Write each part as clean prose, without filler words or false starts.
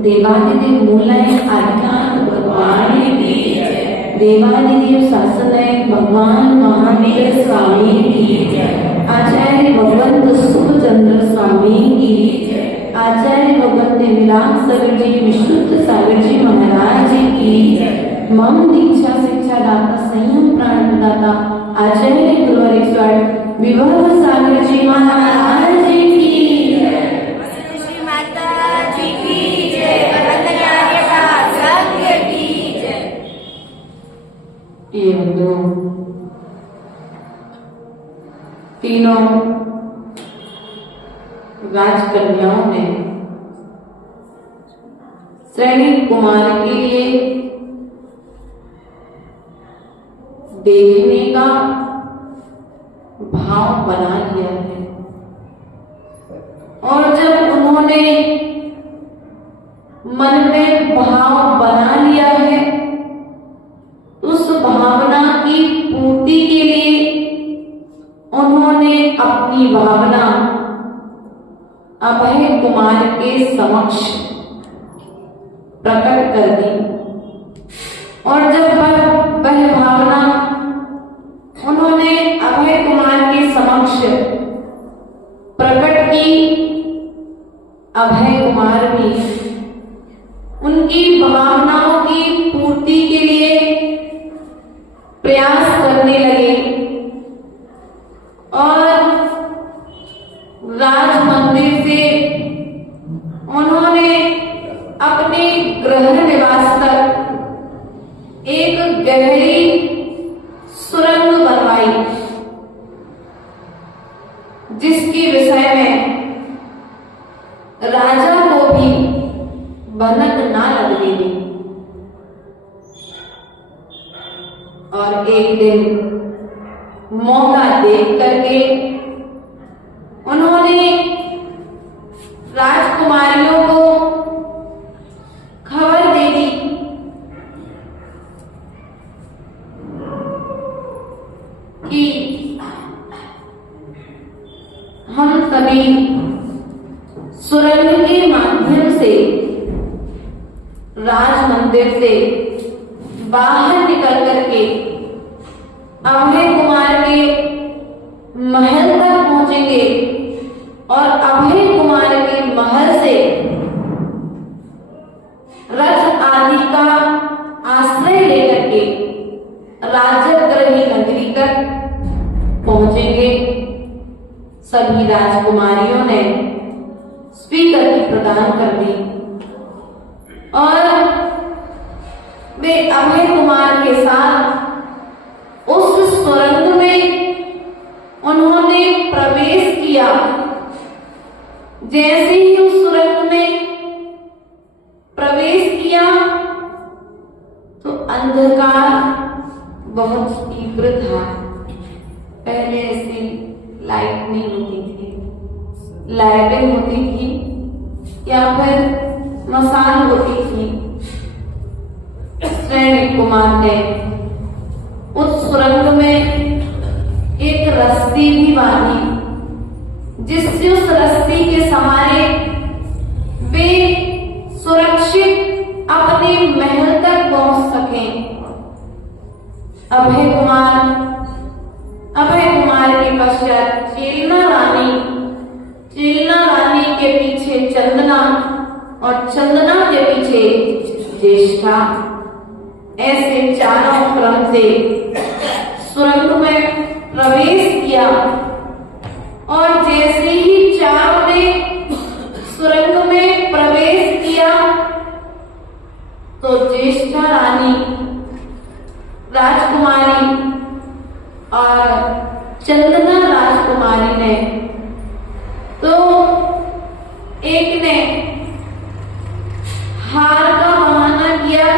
देवादिदेव मूलाय आध्यात्म भगवान की जय। देवादिदेव शासनाय भगवान महावीर स्वामी की जय। आचार्य भगवंत सुखचंद्र स्वामी की जय। आचार्य भगवंत विलास सागर जी विशुद्ध सागर जी महाराज की जय। मम दीक्षा शिक्षा दाता संयम प्राण प्रदाता आचार्य गुरुवर विवाह सागर जी महाराज की जय। श्री माता जी की जय। अन्नयार्यता संघ की जय। ये दो तीनों राजकन्याओं ने श्रेणी कुमार के लिए देखने का भाव बना लिया है और जब उन्होंने मन में भाव बना लिया है उस भावना की पूर्ति के लिए उन्होंने अपनी भावना अभय कुमार के समक्ष प्रकट कर दी और जब वह भावना उन्होंने अभय कुमार के समक्ष प्रकट की, अभय कुमार भी उनकी भावनाओं की पूर्ति के लिए प्रयास करने लगे और राज मंदिर से उन्होंने अपने गृह निवास तक एक गहरी सुरंग बनवाई जिसके विषय में राजा को भी भनक ना लगने दी। और एक दिन मौका देख करके उन्होंने राजकुमारियों को खबर दे दी कि हम सभी सुरंग के माध्यम से राज मंदिर से बाहर निकल करके अभय कुमार के महल तक पहुंचेंगे और अभय कुमार के महल से रथ आदि का आश्रय लेकर के राजगृही नगरी तक पहुंचेंगे। सभी राजकुमारियों ने स्वीकृति प्रदान कर दी और वे अभय कुमार के साथ उस सुरंग में उन्होंने प्रवेश किया। जैसे ही उस सुरंग में प्रवेश किया तो अंधकार बहुत तीव्र था। पहले ऐसी लाइट नहीं होती थी, लाइटें होती थी या फिर मशाल होती थी। श्रेणी कुमार ने उस सुरंग में एक रस्सी भी बांधी जिससे उस रस्सी के सहारे वे सुरक्षित अपने महल तक पहुंच सकें। अभय कुमार के पश्चात चेलना रानी के पीछे चंदना और चंदना के पीछे ज्येष्ठा, ऐसे चारों क्रम से सुरंग में प्रवेश किया और जैसे ही चारों ने सुरंग में प्रवेश किया तो ज्येष्ठा रानी राजकुमारी और चंदना राजकुमारी ने तो एक ने हार का बहाना किया,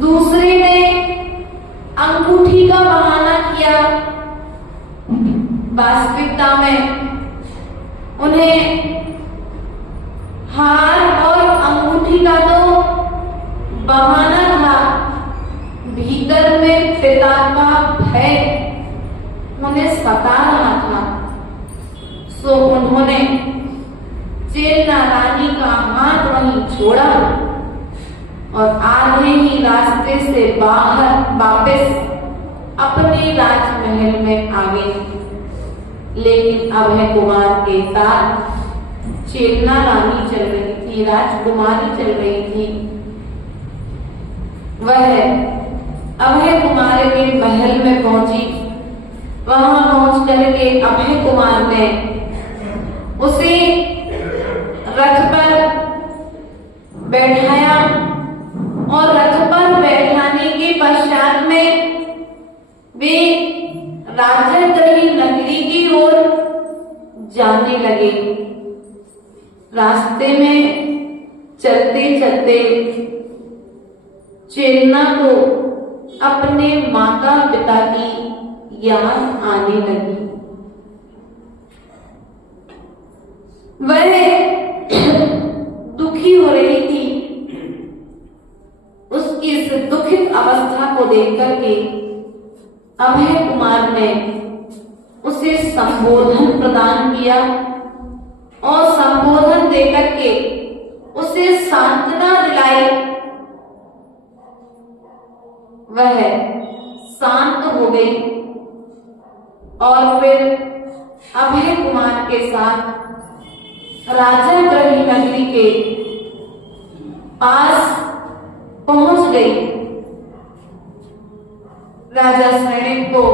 दूसरे ने अंगूठी का बहाना किया। वास्तविकता में उन्हें हार और अंगूठी का तो बहाना था, भीतर में पिता का भय उन्हें सता रहा था। सो उन्होंने चेन्ना रानी का हाथ वहीं छोड़ा और आधे ही रास्ते से बाहर वापस अपने राजमहल में आ गई। लेकिन अभय कुमार के साथ चेन्ना रानी चल रही थी, राजकुमारी चल रही थी। वह अभय कुमार के महल में पहुंची। वहां पहुंच करके अभय कुमार ने उसे रथ पर बैठाया और रथ पर बैठाने के पश्चात में वे राजगृह नगरी की ओर जाने लगे। रास्ते में चलते चलते चेन्ना को अपने माता पिता की याद आने लगी। वह दुखी हो रही थी। उसकी इस दुखित अवस्था को देख करके अभय कुमार ने उसे संबोधन प्रदान किया और संबोधन देकर के उसे सांत्वना दिलाई। वह शांत हो गई और फिर अभय कुमार के साथ राजा गृह नगरी के पास पहुंच गई। राजा सैनिक को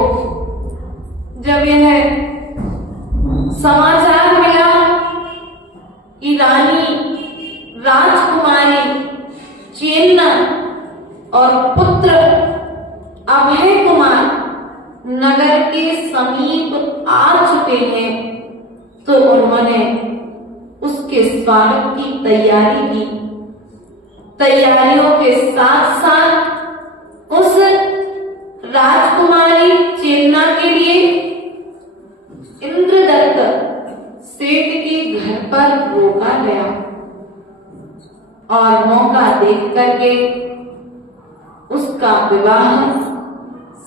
जब यह समाचार मिला कि रानी राजकुमारी चेन्ना और पुत्र अभय कुमार नगर के समीप आ चुके हैं, तो उन्होंने उसके स्वागत की तैयारी की। तैयारियों के साथ साथ उस राजकुमारी चेन्ना के लिए इंद्रदत्त सेठ के घर पर रोका गया और मौका देख करके उसका विवाह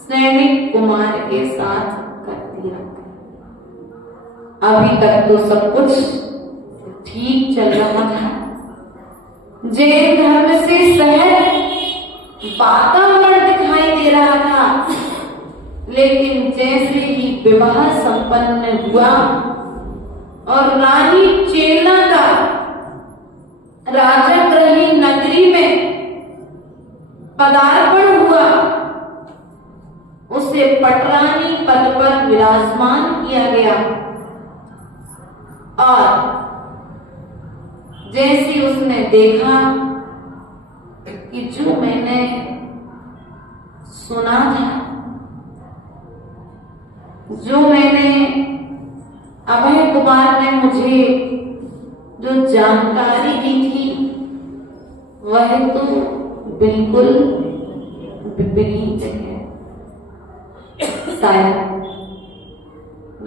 सैनिक कुमार के साथ कर दिया। अभी तक तो सब कुछ ठीक चल रहा था। जैन धर्म से सहज वातावरण दिखाई दे रहा था, लेकिन जैसे ही विवाह संपन्न हुआ और रानी चेन्ना का राजा गृह नगरी में पदार्पण हुआ, उसे पटरानी पद पर विराजमान किया गया और जैसे उसने देखा कि जो मैंने सुना था, जो मैंने अभय कुमार ने मुझे जो जानकारी दी थी, वह तो बिल्कुल विपरीत है। शायद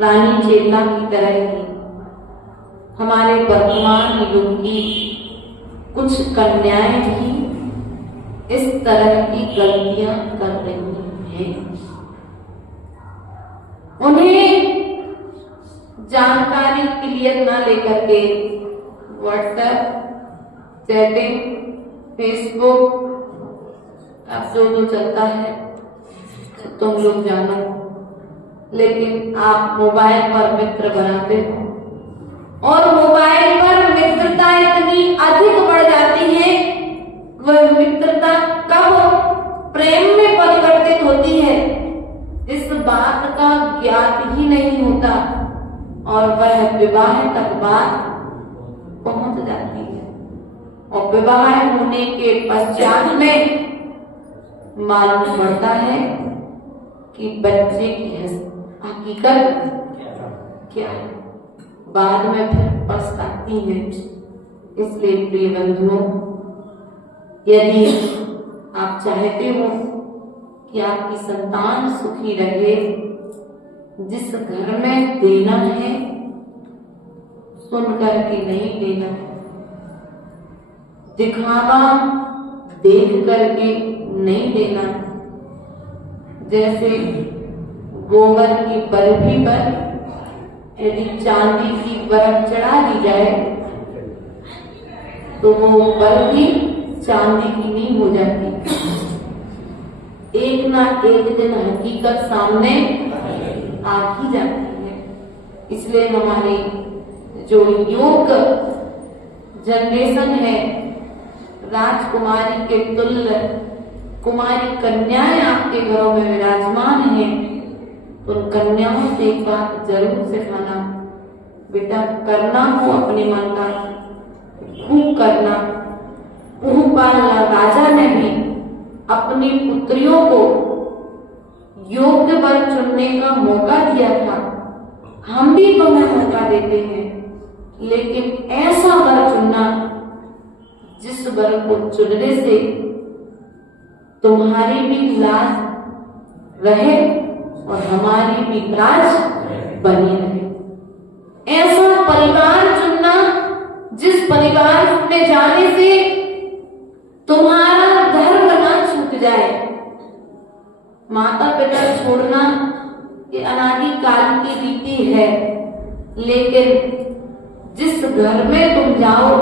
रानी चेन्ना की तरह ही हमारे वर्तमान युग की कुछ कन्याएं भी इस तरह की गलतियां कर रही हैं। उन्हें जानकारी क्लियर ना लेकर के व्हाट्सएप, चैटिंग, फेसबुक, अब जो चलता है तुम लोग जानो, लेकिन आप मोबाइल पर मित्र बनाते हो और मोबाइल पर मित्रता इतनी अधिक बढ़ जाती है, वह मित्रता कब प्रेम में परिवर्तित होती है इस बात का ज्ञात ही नहीं होता और वह विवाह तक बात पहुंच जाती है। और विवाह होने के पश्चात में मालूम पड़ता है कि बच्चे की हकीकत क्या है, बाद में फिर पछताती है। इसलिए प्रिय बंधुओं, यदि आप चाहते हो कि आपकी संतान सुखी रहे, जिस घर में देना है सुन करके नहीं देना, दिखावा देख करके नहीं देना। जैसे गोबर की बरफी पर यदि चांदी की बर्फ चढ़ा दी जाए तो वो बर्फ भी चांदी की नहीं हो जाती। एक ना एक दिन हकीकत सामने आ ही जाती है। इसलिए हमारी जो योग जनरेशन है, राजकुमारी के तुल्य कुमारी कन्याएं आपके घरों में विराजमान हैं, तो उन कन्याओं से एक बात जरूर सिखाना, बेटा करना हो अपने मन का खूब करना। पूर्वपाल राजा ने भी अपनी पुत्रियों को योग्य वर चुनने का मौका दिया था। हम भी तुम्हें मौका देते हैं, लेकिन ऐसा वर चुनना जिस वर को चुनने से तुम्हारी भी लाज रहे और हमारी भी लाज बनी रहे। ऐसा परिवार चुनना जिस परिवार में जाने से तुम्हारा धर्म ना छूट जाए। माता पिता छोड़ना ये अनादि काल की रीति है, लेकिन जिस घर में तुम जाओ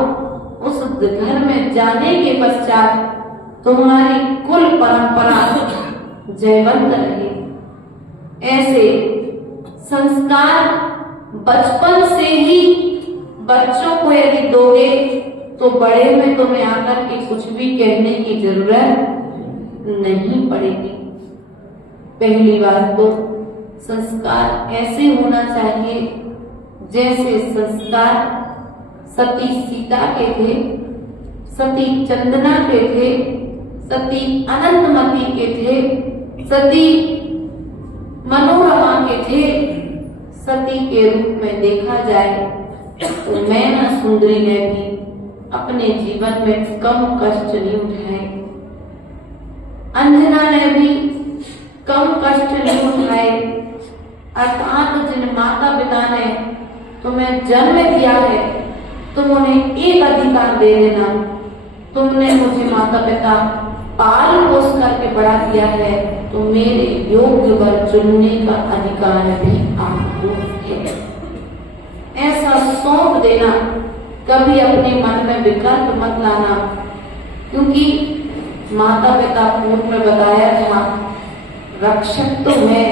उस घर में जाने के पश्चात तुम्हारी कुल परंपरा जयवंत रहे। ऐसे संस्कार बचपन से ही बच्चों को यदि दोगे तो बड़े में तुम्हें आकर के कुछ भी कहने की जरूरत नहीं पड़ेगी। पहली बात तो संस्कार ऐसे होना चाहिए जैसे संस्कार सती सीता के थे, सती चंदना के थे, सती अनंतमती के थे, सती मनोरमा के थे। सती के रूप में देखा जाए तो मैना सुंदरी ने भी अपने जीवन में कम कष्ट नहीं उठाए, अंजना ने भी कम कष्ट नहीं उठाए। अर्थात जिन माता पिता ने तुम्हें जन्म दिया है, तुम उन्हें एक अधिकार दे देना, तुमने मुझे माता पिता पाल पोस करके बड़ा किया है, तो मेरे योग्य वर चुनने का अधिकार भी आपको है। ऐसा सौंप देना, कभी अपने मन में विकल्प मत लाना, क्योंकि माता पिता पूर्व में बताया था रक्षक तो है,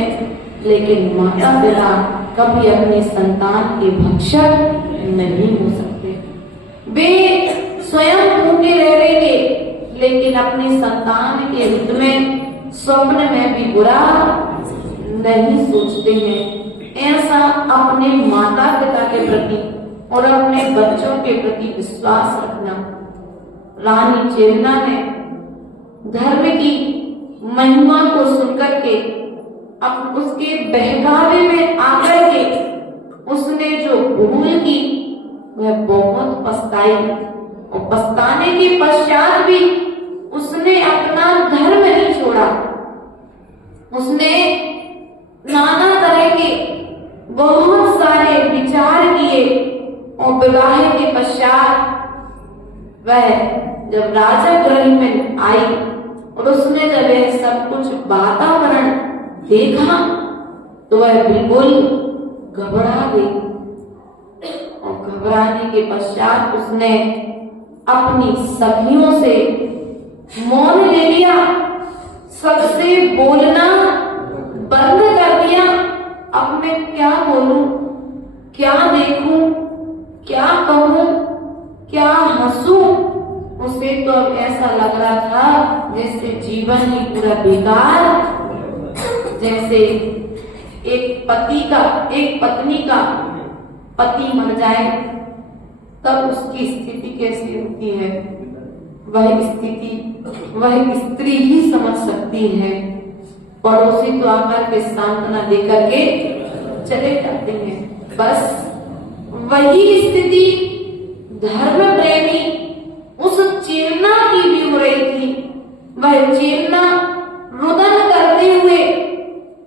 लेकिन माता पिता कभी अपनी संतान के भक्षक नहीं हो सकते। वे स्वयं भूखे रह रहेंगे, लेकिन अपनी संतान के हित में स्वप्न में भी बुरा नहीं सोचते हैं। ऐसा अपने माता पिता के प्रति और अपने बच्चों के प्रति विश्वास रखना। रानी चेतना ने धर्म की महिमा को सुनकर के अब उसके बहकावे में आकर के उसने जो भूल की वह बहुत पछताई, और पछताने के पश्चात भी उसने अपना धर्म नहीं छोड़ा। उसने नाना तरह के बहुत सारे विचार किए और विवाह के पश्चात वह जब राजा गृह में आई और उसने जब यह सब कुछ वातावरण देखा तो वह बिल्कुल घबरा गई, और घबराने के पश्चात उसने अपनी सखियों से मौन ले लिया, सबसे बोलना बंद कर दिया। अब मैं क्या बोलूं, क्या देखूं, क्या कहूं, क्या हंसूं। उसे तो अब ऐसा लग रहा था जैसे जीवन ही पूरा बेकार, जैसे एक पत्नी का पति मर जाए तब उसकी स्थिति कैसी होती है, वह स्त्री ही समझ सकती है। पड़ोसी तो आकर के सांत्वना देकर के चले जाते हैं। बस वही स्थिति धर्म प्रेमी उस चेतना की भी हो रही थी। वह चेतना रुदन करते हुए,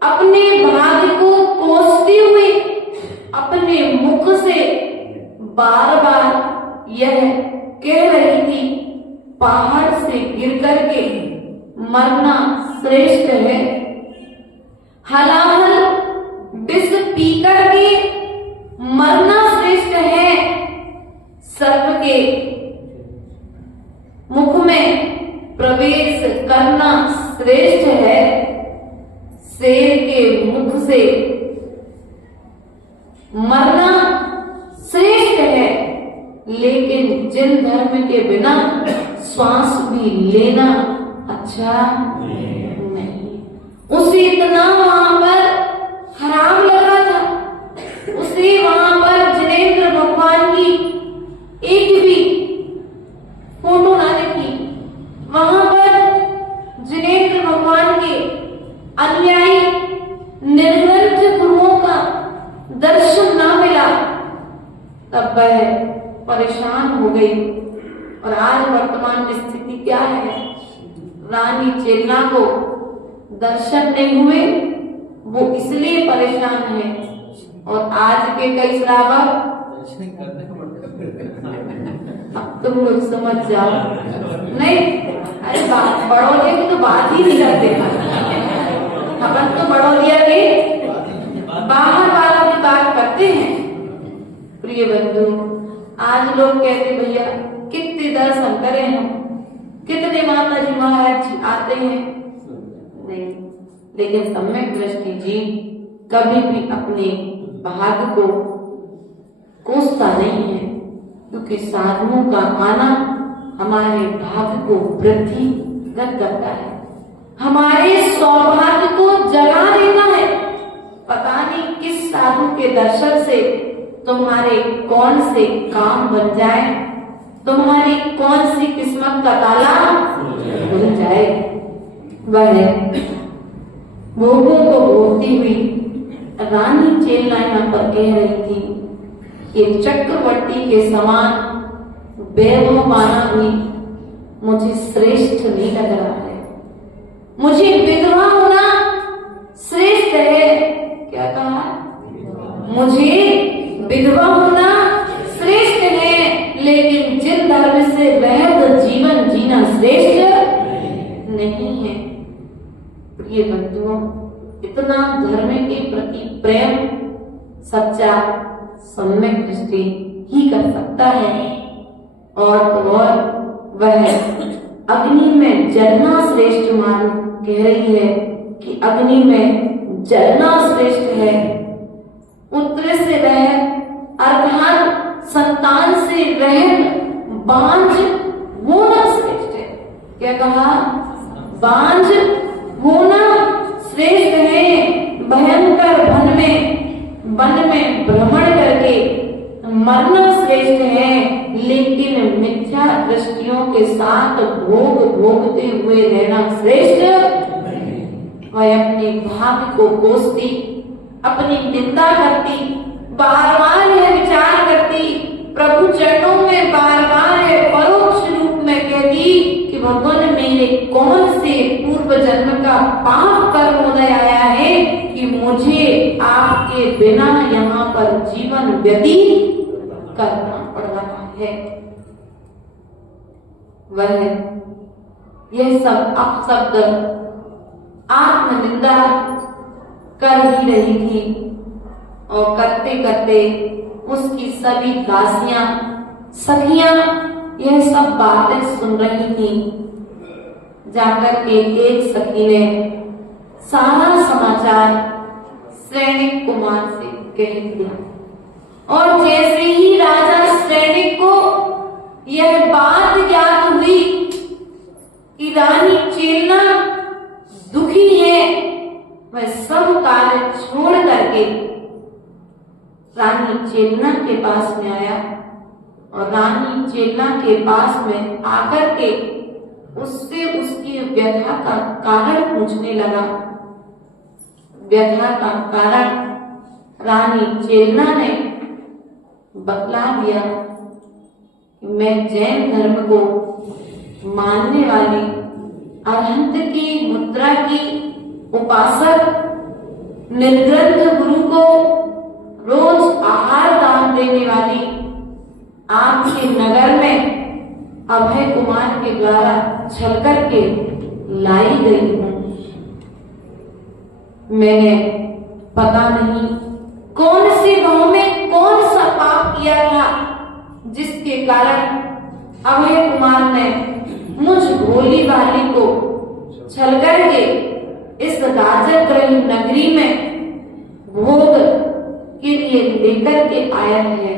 अपने भाग्य को कोसते हुए, अपने मुख से बार बार यह कह रही थी, पहाड़ से गिर करके मरना श्रेष्ठ है। हलाहल विष पी करके मरना श्रेष्ठ है, सर्प के मुख में प्रवेश करना श्रेष्ठ है, शेर के मुख से मरना श्रेष्ठ है, लेकिन जिन धर्म के बिना श्वास भी लेना अच्छा नहीं। उसे इतना वहां पर खराब लगा था, उसे वहां पर जिनेंद्र भगवान की एक भी फोटो ना दिखी, वहां पर जिनेंद्र भगवान के अनुयायी निर्ग्रंथ गुरुओं का दर्शन ना मिला, तब वह परेशान हो गई। और आज वर्तमान में स्थिति क्या है? रानी चेलना को दर्शन नहीं हुए, वो इसलिए परेशान है। और आज के कई श्रावक, अब तुम लोग समझ जाओ, नहीं अरे बात बड़ौलिया की तो बात ही नहीं करते, अपन तो बड़ौलिया के बाहर वालों की बात करते हैं। प्रिय बंधु, आज लोग कहते भैया कितने दर्शन करें हम, कितने माता जी महाराज जी आते हैं, नहीं, लेकिन सम्यक दृष्टि जी कभी भी अपने भाग्य को कोसता नहीं है, क्योंकि साधुओं का आना हमारे भाग्य को वृद्धिगत करता है, हमारे सौभाग्य को जगा देता है। पता नहीं किस साधु के दर्शन से तुम्हारे कौन से काम बन जाए, तुम्हारी कौन सी किस्मत का ताला खुल जाए। वह भोगों को भोगती हुई रानी चेलना यहाँ पर कह रही थी कि चक्रवर्ती के समान वैभव माना भी मुझे श्रेष्ठ नहीं लग रहा है, मुझे विधवा होना श्रेष्ठ है। क्या कहा? मुझे विधवा होना श्रेष्ठ है, लेकिन जिन धर्म से वैध जीवन जीना श्रेष्ठ नहीं है। प्रिय बंधुओं, इतना धर्म के प्रति प्रेम सच्चा सम्यक दृष्टि ही कर सकता है। और तो और वह अग्नि में जलना श्रेष्ठ मान कह रही है कि अग्नि में जलना श्रेष्ठ है, पुत्र से रह अर्थात संतान से रह बांझ होना श्रेष्ठ है। क्या कहा? बांझ होना श्रेष्ठ है। भयंकर वन में भ्रमण करके मरना श्रेष्ठ है, लेकिन मिथ्या दृष्टियों के साथ भोगते हुए रहना श्रेष्ठ। वह अपने भाग्य को कोसती, अपनी निंदा करती, बार बार यह विचार करती, प्रभु चरणों में बार बार परोक्ष रूप में कहती कि भगवान मेरे कौन से पूर्व जन्म का पाप कर्मोदय आया है कि मुझे आपके बिना यहाँ पर जीवन व्यतीत करना पड़ रहा है। वह यह सब अपशब्द आत्मनिंदा कर ही रही थी, और करते करते उसकी सभी दासियां सखियां यह सब बातें सुन रही थी। जाकर के एक सखी ने सारा समाचार सैनिक कुमार से कह दिया, और जैसे ही राजा सैनिक को यह बात ज्ञात हुई कि रानी चेलना दुखी है, वह सब कार्य छोड़ करके रानी चेलना के पास में आया, और रानी चेलना के पास में आकर के उससे उसकी व्यथा का कारण पूछने लगा। व्यथा का कारण रानी चेलना ने बतला दिया कि मैं जैन धर्म को मानने वाली अरहंत की मुद्रा की उपासक निर्ग्रंथ गुरु को रोज आहार दान देने वाली आपके नगर में अभय कुमार के द्वारा छल करके लाई गई हूं। मैंने पता नहीं कौन से गांव में कौन सा पाप किया था जिसके कारण अभय कुमार ने मुझ भोली वाली को छल करके इस राजगृह नगरी में भोग के लिए लेकर के आया है।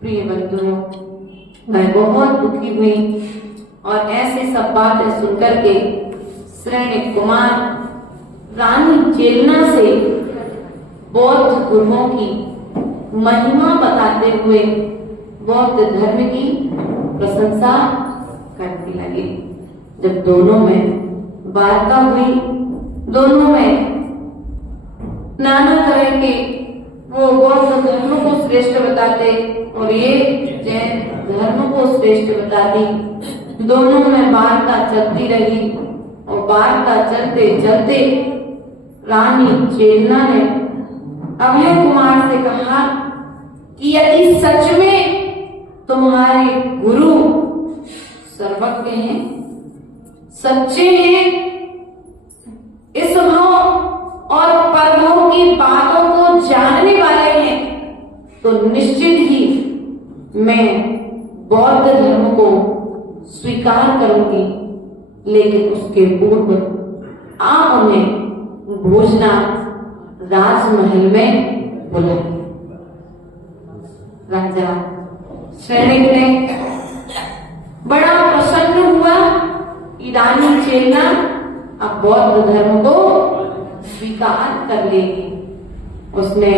प्रिय बंधुओं, मैं बहुत दुखी हुई और ऐसे सब बातें सुनकर के श्रेणी कुमार रानी चेलना से बौद्ध गुरुओं की महिमा बताते हुए बौद्ध धर्म की प्रशंसा करने लगे। जब दोनों में वार्ता हुई, दोनों में नाना तरह के वो बौद्ध धर्म को श्रेष्ठ बताते और ये जैन धर्म को श्रेष्ठ बताती। दोनों में वार्ता चलती रही और वार्ता चलते चलते रानी चेलना ने अभय कुमार से कहा कि यदि सच में तुम्हारे गुरु सर्वज्ञ हैं, सच्चे हैं, इस भाव और परभव की बातों को जानने वाले हैं, तो निश्चित ही मैं बौद्ध धर्म को स्वीकार करूंगी, लेकिन उसके पूर्व आप उन्हें भोजना राजमहल में बुलाए। राजा सैनिक ने बड़ा प्रसन्न हुआ कि रानी चेलना अब बौद्ध धर्म को स्वीकार कर लेगी। उसने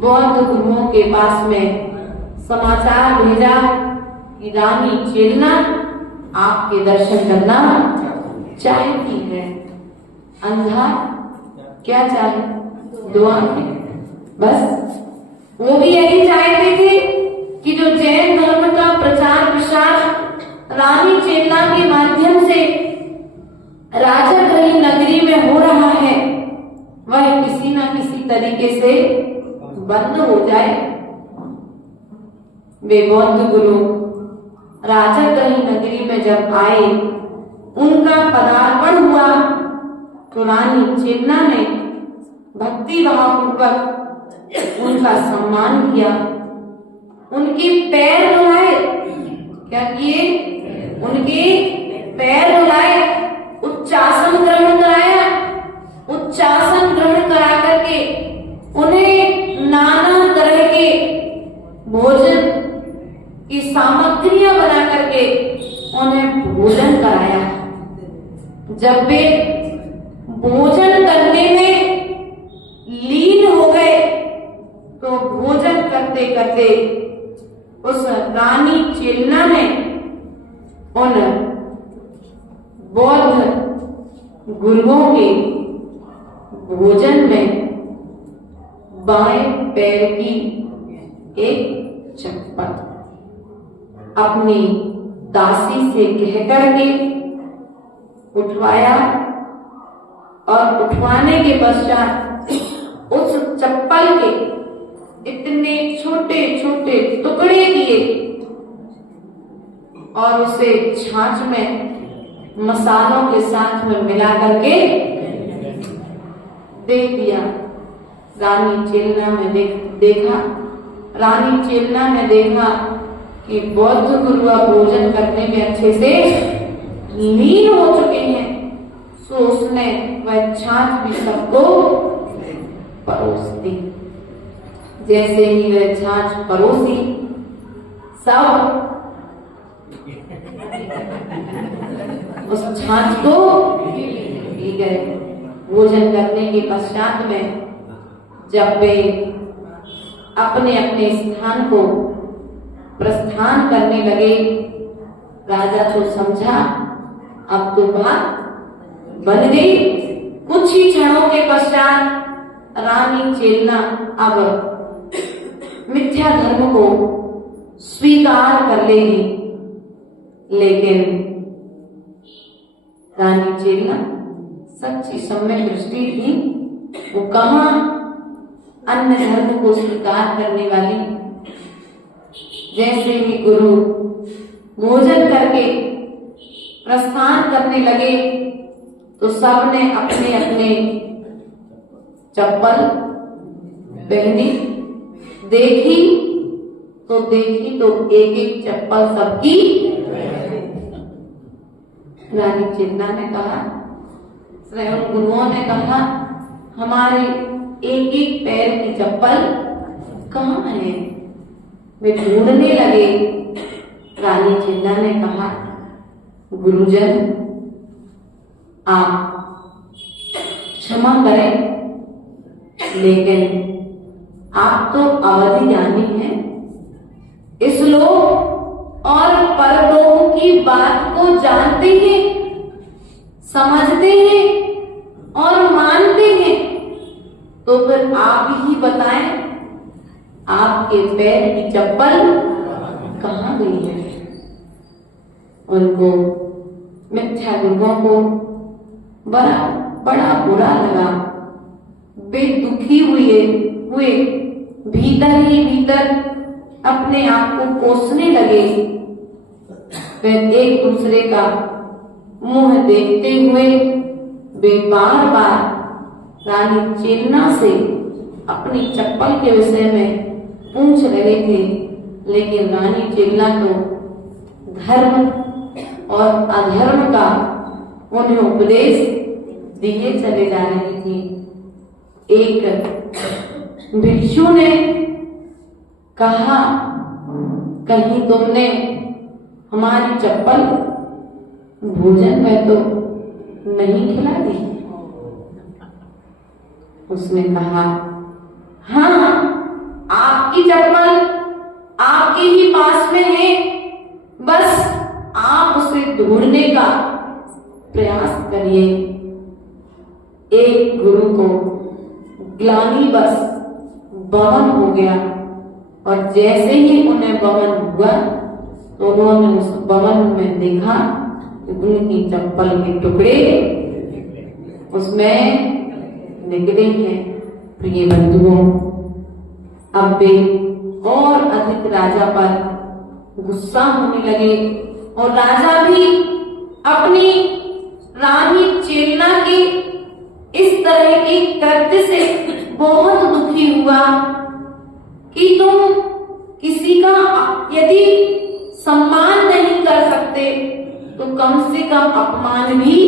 बौद्ध गुरुओं के पास में समाचार भेजा कि रानी चेलना आपके दर्शन करना चाहती है। अंधा क्या चाहे? दुआ में। बस वो भी यही चाहते थे कि जो जैन धर्म का प्रचार प्रसार रानी चेलना के माध्यम से राजगृह नगरी में हो रहा है, वह किसी न किसी तरीके से बंद हो जाए। वे बौद्ध गुरु राजगृह नगरी में जब आए, उनका पदार्पण हुआ तो रानी चेलना ने भक्ति भावपूर्वक उनका सम्मान किया, उनके पैर धुलाए। क्या किए? उनके पैर धुलाए, उच्चासन ग्रहण कराया। उच्चासन ग्रहण करा करके उन्हें नाना तरह के भोजन की सामग्रियां बना करके उन्हें भोजन कराया। जब वे भोजन करने में लीन हो गए तो भोजन करते करते उस रानी चेलना ने उन बौद्ध गुरुओं के भोजन में बाएं पैर की एक चप्पल अपनी दासी से कह करके उठवाया और उठवाने के पश्चात उस चप्पल के इतने छोटे छोटे टुकड़े किए और उसे छाछ में मसालों के साथ में मिला करके दे दिया। रानी चेलना ने देखा रानी चेलना ने देखा कि बौद्ध गुरु भोजन करने में अच्छे से लीन हो चुके हैं, सो उसने वह छाछ भी सबको परोस दी। जैसे ही वह छाछ परोसी, सब उस छाछ को पी गए। भोजन करने के पश्चात में जब वे अपने अपने स्थान को प्रस्थान करने लगे, राजा तो समझा अब तो बात बन गई। कुछ ही क्षणों के पश्चात रानी चेलना अब मिथ्या धर्म को स्वीकार कर लेगी, लेकिन रानी चेलना सच्ची सम्यक दृष्टि थी, वो कहाँ अन्य धर्म को स्वीकार करने वाली। जैसे ही गुरु भोजन करके प्रस्थान करने लगे तो सबने अपने अपने चप्पल पहनी देखी तो एक एक चप्पल सबकी। रानी चिन्ना ने कहा, स्वयं गुरुओं ने कहा, हमारे एक एक पैर की चप्पल कहाँ है? वे ढूंढने लगे। रानी चिन्ना ने कहा, गुरुजन आप क्षमा करें, लेकिन आप तो अवधि ज्ञानी हैं, इस लोक और परलोक की बात को जानते हैं, समझते हैं और मानते हैं, तो फिर आप ही बताएं आपके पैर की चप्पल कहाँ गई है? उनको मिथ्या गुरुओं को बड़ा बुरा लगा। वे दुखी हुए भीतर ही भीतर अपने आप को कोसने लगे। वे एक दूसरे का मुंह देखते हुए वे बार बार रानी चिन्ना से अपनी चप्पल के विषय में पूछ रहे थे, लेकिन रानी चिन्ना तो धर्म और अधर्म का उन्हें उपदेश दिए चले जा रही थी। एक भिक्षु ने कहा, कहीं तुमने हमारी चप्पल भोजन में तो नहीं खिला दी? उसने कहा, हाँ, आपकी चप्पल आपके ही पास में है, बस आप उसे ढूंढने का प्रयास करिए। एक गुरु को ग्लानि बस बमन हो गया, और जैसे ही उन्हें बमन हुआ तो उन्होंने उस बमन में देखा कि उनकी चप्पल के टुकड़े उसमें निकले हैं। प्रिय बंधुओं, अब वे और अधिक राजा पर गुस्सा होने लगे, और राजा भी अपनी रानी चिन्ना की इस तरह की कृत्य से बहुत दुखी हुआ कि तुम किसी का यदि सम्मान नहीं कर सकते तो कम से कम अपमान भी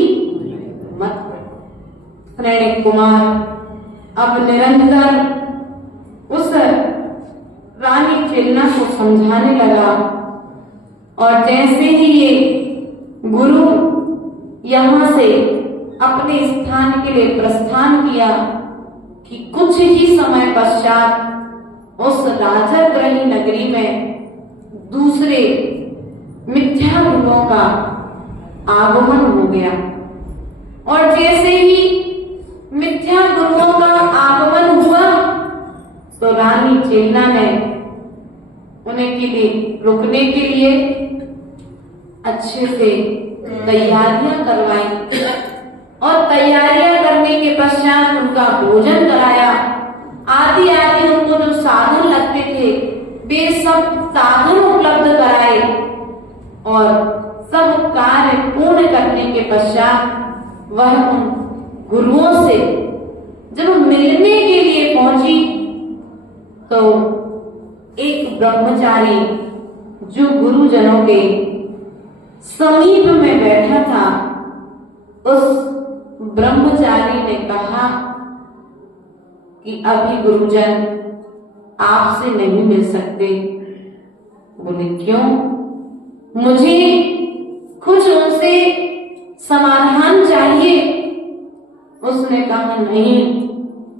मत करो। ऋणिक कुमार अब निरंतर उस रानी चिन्ना को समझाने लगा, और जैसे ही ये गुरु यहां से अपने स्थान के लिए प्रस्थान किया कि कुछ ही समय पश्चात उस राजगृही नगरी में दूसरे मिथ्या गुरुओं का आगमन हो गया। और जैसे ही मिथ्या गुरुओं का आगमन हुआ तो रानी चिन्ना ने उन्हें के लिए रुकने के लिए अच्छे से तैयारियां करवाई, और तैयारियां करने के पश्चात उनका भोजन कराया। आदि उनको जो साधन लगते थे वे सब साधन उपलब्ध कराए, और सब कार्य पूर्ण करने के पश्चात वह उन गुरुओं से जब मिलने के लिए पहुंची तो एक ब्रह्मचारी जो गुरुजनों के समीप में बैठा था, उस ब्रह्मचारी ने कहा कि अभी गुरुजन आपसे नहीं मिल सकते। बोले क्यों? मुझे कुछ उनसे समाधान चाहिए। उसने कहा नहीं,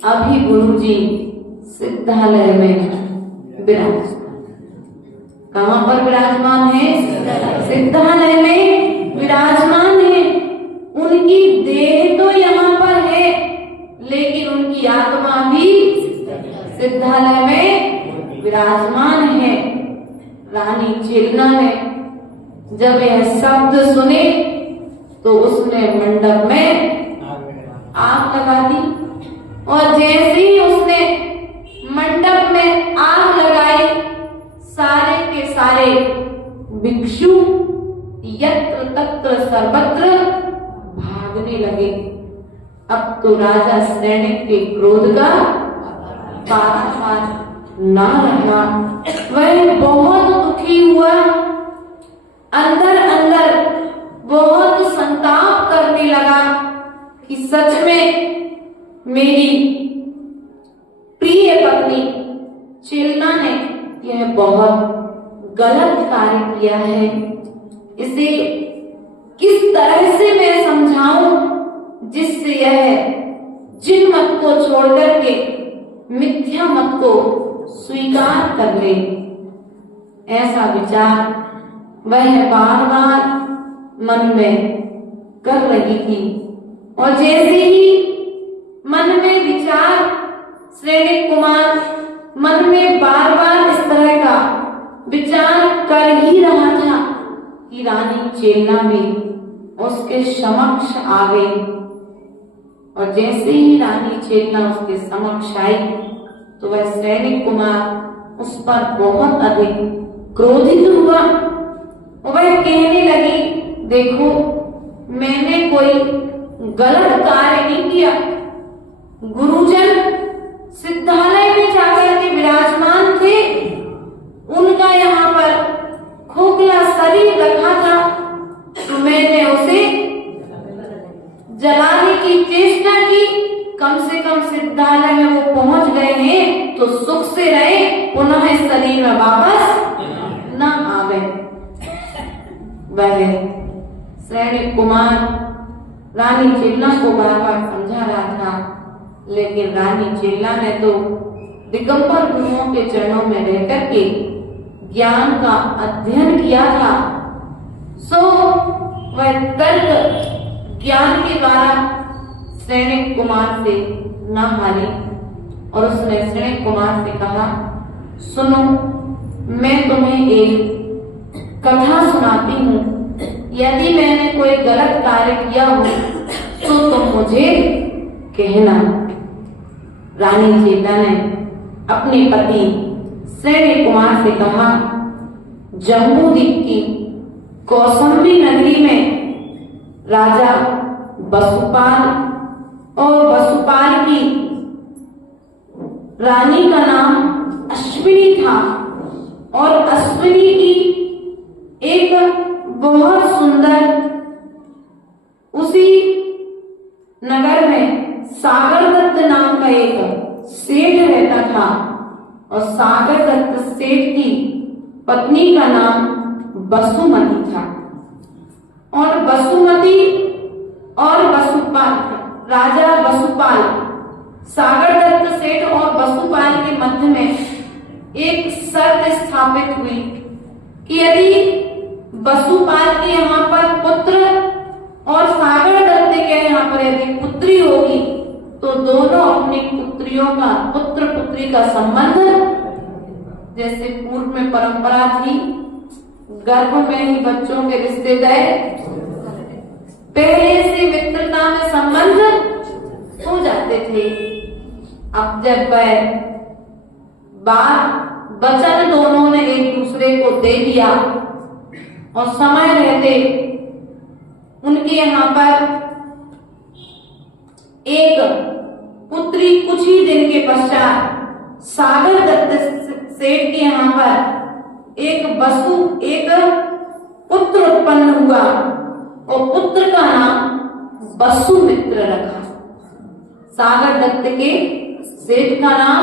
अभी गुरुजी सिद्धालय में विराजमान। कहां पर विराजमान है? सिद्धालय में विराजमान है। उनकी देह तो यहाँ पर है, लेकिन उनकी आत्मा भी सिद्धालय में विराजमान है। रानी चिन्ना ने जब यह शब्द सुने तो उसने मंडप में आग लगा दी, और जैसे ही उसने मंडप में आग लगाई, सारे के सारे भिक्षु यत्र तत्र सर्वत्र भागने लगे। अब तो राजा सैनिक के क्रोध का पारावार ना रहा। वह बहुत दुखी हुआ, अंदर अंदर बहुत संताप करने लगा कि सच में मेरी प्रिय पत्नी चेलना ने यह बहुत गलत कार्य किया है। इसे किस तरह से मैं समझाऊं जिससे यह जिन मत को छोड़कर के मिथ्या मत को स्वीकार कर ले। ऐसा विचार वह बार बार मन में कर रही थी, और जैसे ही मन में विचार श्रेणिक कुमार मन में बार बार इस तरह का विचार कर ही रहा था कि रानी चेलना भी उसके समक्ष आ गई। और जैसे ही रानी चेलना उसके समक्ष आई तो वह श्रेणिक कुमार उस पर बहुत अधिक क्रोधित हुआ। वह कहने लगी, देखो मैंने कोई गलत कार्य नहीं किया। गुरुजन सिद्धालय में जाकर के विराजमान थे, उनका यहाँ पर खोखला शरीर रखा था, तो मैंने उसे जलाने की चेष्टा की। कम से कम सिद्धालय में वो पहुंच गए हैं तो सुख से रहे, पुनः इस शरीर में वापस न आवे। वह श्रेणिक कुमार रानी चेलना को बार बार समझा रहा था, लेकिन रानी चेलना ने तो दिगंबर गुरुओं के चरणों में रहकर के ज्ञान का अध्ययन किया था, सो वह तर्क ज्ञान के द्वारा श्रेणिक कुमार से न हारी। और उसने श्रेणिक कुमार से कहा, सुनो मैं तुम्हें एक कथा सुनाती हूँ, यदि मैंने कोई गलत कार्य किया हो तो तुम मुझे कहना। रानी चेलना ने अपने पति श्रेणिक कुमार से कहा, जम्बूद्वीप की कौसंबी नगरी में राजा वसुपाल और वसुपाल की रानी का नाम अश्विनी था, और अश्विनी की एक बहुत सुंदर उसी नगर में सागर दत्त नाम का एक सेठ रहता था, और सागर दत्त सेठ की पत्नी का नाम वसुमती था। और वसुमती और वसुपाल, राजा वसुपाल, सागर दत्त सेठ और वसुपाल के मध्य में एक शर्त स्थापित हुई कि यदि वसुपाल के यहाँ पर पुत्र और सागर दत्त के यहाँ पर यदि पुत्री होगी तो दोनों अपनी पुत्रियों का पुत्र पुत्री का संबंध, जैसे पूर्व में परंपरा थी गर्भ में ही बच्चों के रिश्ते तय, पहले से मित्रता में संबंध हो जाते थे। अब जब वह बात वचन दोनों ने एक दूसरे को दे दिया और समय रहते उनके यहाँ पर एक पुत्री कुछ ही दिन के पश्चात सागर दत्त सेठ के यहाँ पर एक पुत्र उत्पन्न हुआ, और पुत्र का नाम वसुमित्र रखा। सागर दत्त के सेठ का नाम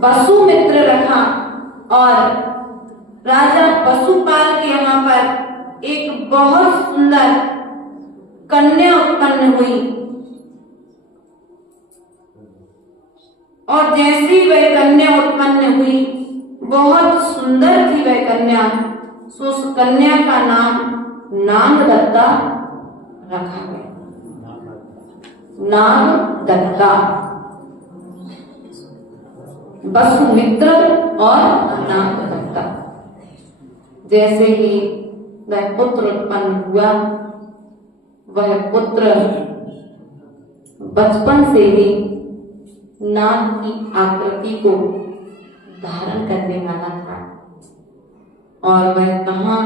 वसुमित्र रखा, और राजा वसुपाल के यहाँ पर एक बहुत सुंदर कन्या उत्पन्न हुई। और जैसी वह कन्या उत्पन्न हुई, बहुत सुंदर थी वह कन्या, सो उस कन्या का नाम नागदत्ता रखा गया। नागदत्ता, वसुमित्र और नागदत्ता। जैसे ही वह पुत्र उत्पन्न हुआ, वह पुत्र बचपन से ही नाग की आकृति को धारण करने वाला था, और वह कहाँ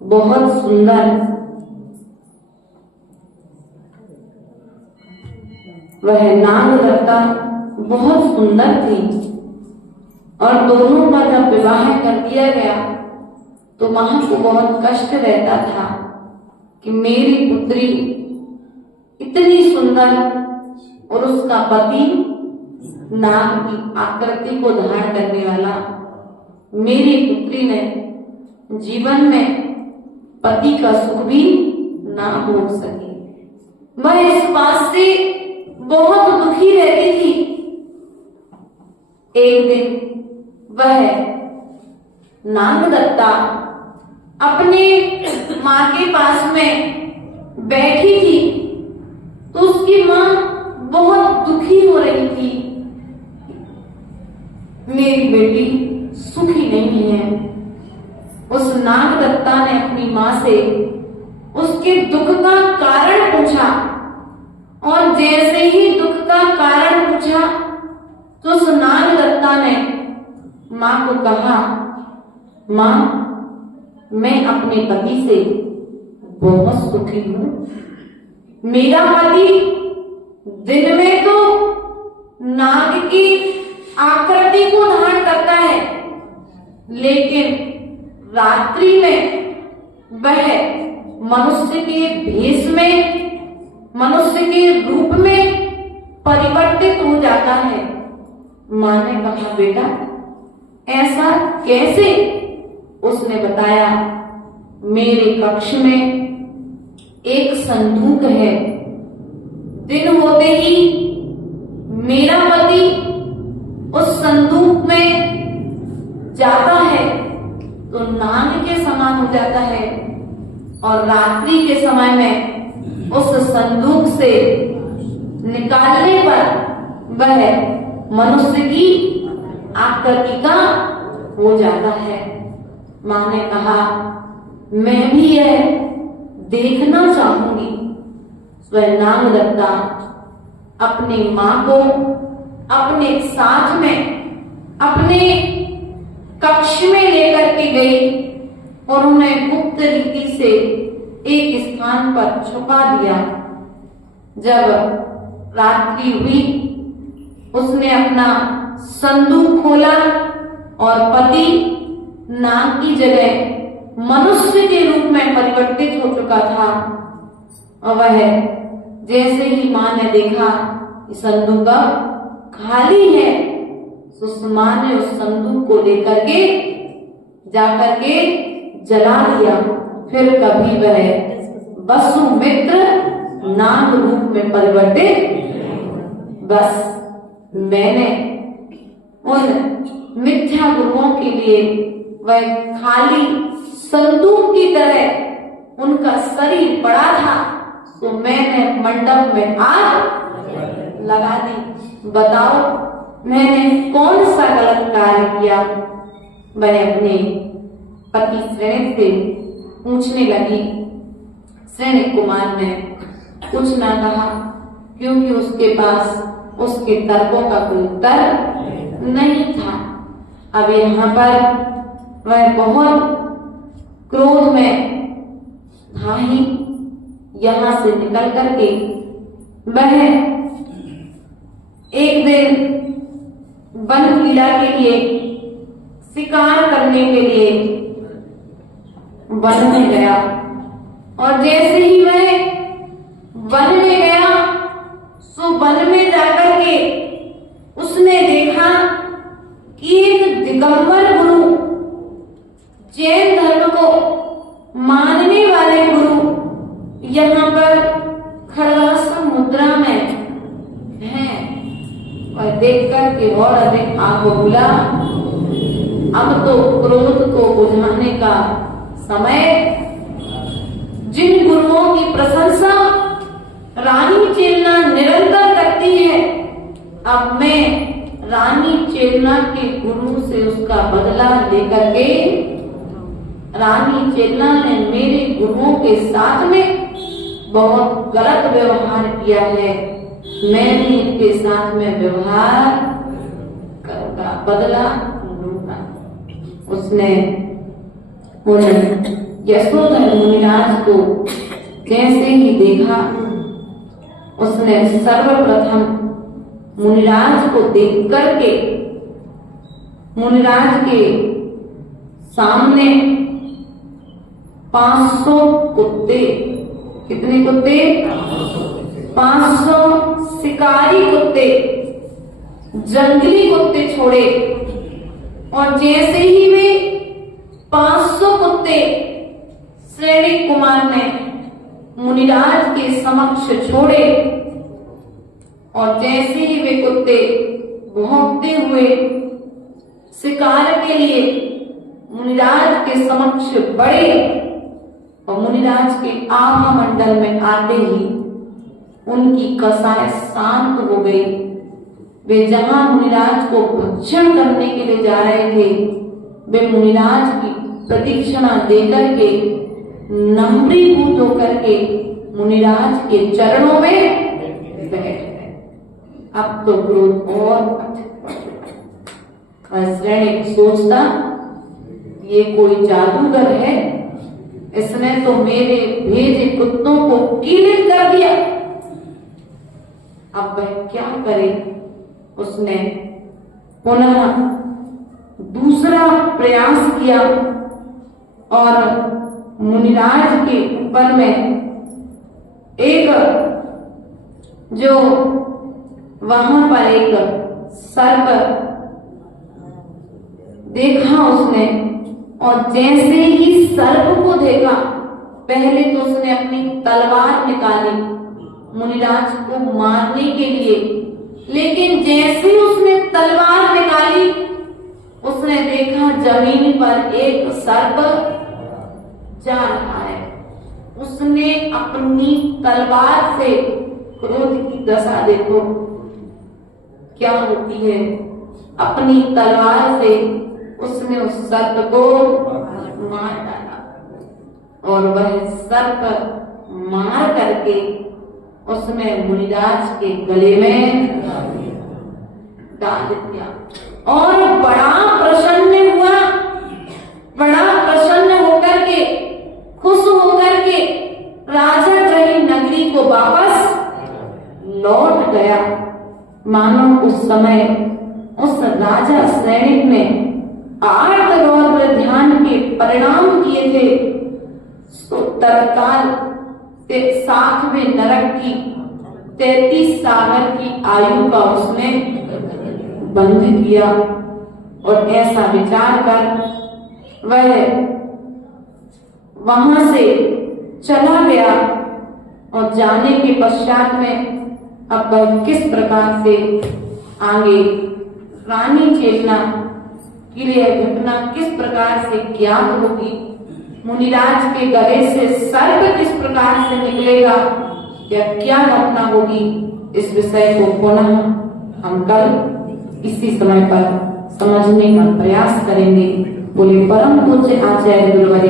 बहुत सुंदर वह नागदत्ता बहुत सुंदर थी। और दोनों का जब विवाह कर दिया गया तो मां को बहुत कष्ट रहता था कि मेरी पुत्री इतनी सुंदर और उसका पति नाग की आकृति को धारण करने वाला, मेरी पुत्री ने जीवन में पति का सुख भी ना भोग सकी। वह इस बात से बहुत दुखी रहती थी। एक दिन वह नागदत्ता अपने माँ के पास में बैठी थी तो उसकी माँ बहुत दुखी हो रही थी। मेरी बेटी सुखी नहीं है। उस नागदत्ता ने अपनी माँ से उसके दुख का कारण पूछा और जैसे ही दुख का कारण पूछा तो उस नागदत्ता ने माँ को कहा, माँ मैं अपने पति से बहुत सुखी हूं। मेरा पति दिन में तो नाग की आकृति को धारण करता है, लेकिन रात्रि में वह मनुष्य के भेष में, मनुष्य के रूप में परिवर्तित हो जाता है। मां ने कहा, बेटा ऐसा कैसे? उसने बताया, मेरे कक्ष में एक संदूक है। दिन होते ही मेरा पति उस संदूक में जाता है तो नाग के समान हो जाता है और रात्रि के समय में उस संदूक से निकालने पर वह मनुष्य की आकृति का हो जाता है। मां ने कहा, मैं भी यह देखना चाहूंगी। वह नागदत्ता अपनी मां को अपने साथ में अपने कक्ष में लेकर के गई और उन्हें गुप्त रीति से एक स्थान पर छुपा दिया। जब रात्रि हुई उसने अपना संदूक खोला और पति नाग की जगह मनुष्य के रूप में परिवर्तित हो चुका था। और वह जैसे ही मां ने देखा कि संदूक खाली है, उस मां ने उस संदूक को लेकर के जाकर के जला दिया। फिर कभी वह वसुमित्र नाग रूप में परिवर्तित। बस मैंने उन मिथ्या गुरुओं के लिए वह खाली संदूक की तरह उनका शरीर पड़ा था तो मैंने मंडप में आग लगा दी। बताओ मैंने कौन सा गलत कार्य किया? वह अपने पति श्रेणिक से पूछने लगी। श्रेणिक कुमार ने कुछ ना कहा क्योंकि उसके पास उसके तर्कों का कोई उत्तर नहीं था। अब यहाँ पर वह बहुत क्रोध में था ही। यहाँ से निकल करके वह एक दिन वन क्रीड़ा के लिए, शिकार करने के लिए वन में गया और जैसे ही वह वन में गया सो वन में जाकर के उसने देखा कि एक दिगंबर गुरु, जैन धर्म को मानने वाले गुरु यहाँ पर खड़गासन मुद्रा में हैं। और देख करके और अधिक आग बोला, अब तो क्रोध को बुझाने का समय। जिन गुरुओं की प्रशंसा रानी चेलना निरंतर करती है, अब मैं रानी चेलना के गुरु से उसका बदला लेकर के, रानी चेलना ने मेरे गुरुओं के साथ में बहुत गलत व्यवहार किया है, मैं भी इनके साथ में व्यवहार का बदला लूंगा। उसने उन यशोधर मुनिराज को जैसे ही देखा, उसने सर्वप्रथम मुनिराज को देख करके मुनिराज के सामने 500 कुत्ते, कितने कुत्ते? 500 शिकारी कुत्ते, जंगली कुत्ते छोड़े। और जैसे ही वे 500 कुत्ते श्रेणी कुमार ने मुनिराज के समक्ष छोड़े, और जैसे ही वे कुत्ते भौंकते हुए शिकार के लिए मुनिराज के समक्ष बढ़े, और मुनिराज के आभा मंडल में आते ही उनकी कसाय शांत हो गई। वे जहां मुनिराज को भक्षण करने के लिए जा रहे थे, वे मुनिराज की प्रदक्षिणा देकर के नम्रीभूत होकर के मुनिराज के चरणों में बैठ गए। अब तो क्रोध और श्रेणिक सोचता, ये कोई जादूगर है, इसने तो मेरे भेजे कुत्तों को कीलित कर दिया। अब वह क्या करे? उसने पुनः दूसरा प्रयास किया और मुनिराज के ऊपर में एक जो वहां पर एक सर्प देखा उसने, और जैसे ही सर्प को देखा, पहले तो उसने अपनी तलवार निकाली मुनिराज को मारने के लिए, लेकिन जैसे ही उसने तलवार निकाली, उसने देखा जमीन पर एक सर्प जा रहा है। उसने अपनी तलवार से, क्रोध की दशा देखो क्या होती है, अपनी तलवार से उसने उस सर्प को मार डाला, और वह सर्प मार करके उसने मुनिराज के गले में डाल दिया। और बड़ा प्रसन्न हुआ, बड़ा प्रसन्न होकर के, खुश होकर के राजा रही नगरी को वापस लौट गया। मानो उस समय उस राजा सैनिक ने 8 रौद्र ध्यान के परिणाम किए थे, तो तत्काल 7वें नरक की 33 सागर की आयु का उसने बंध किया। और ऐसा विचार कर वह वहां से चला गया, और जाने के पश्चात में अब वह किस प्रकार से आगे रानी चेतना के लिए घटना किस प्रकार से ज्ञात होगी, मुनिराज के गले से सर्प किस प्रकार से निकलेगा, या क्या घटना होगी, इस विषय को पुनः हम कल इसी समय पर समझने का प्रयास करेंगे। बोले परम पूज्य आचार्य गुरुवर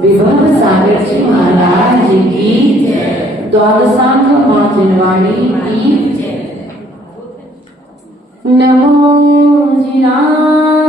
विभव सागर जी महाराज की द्वादशांक मां जिनवाणी की। नमो जी राम।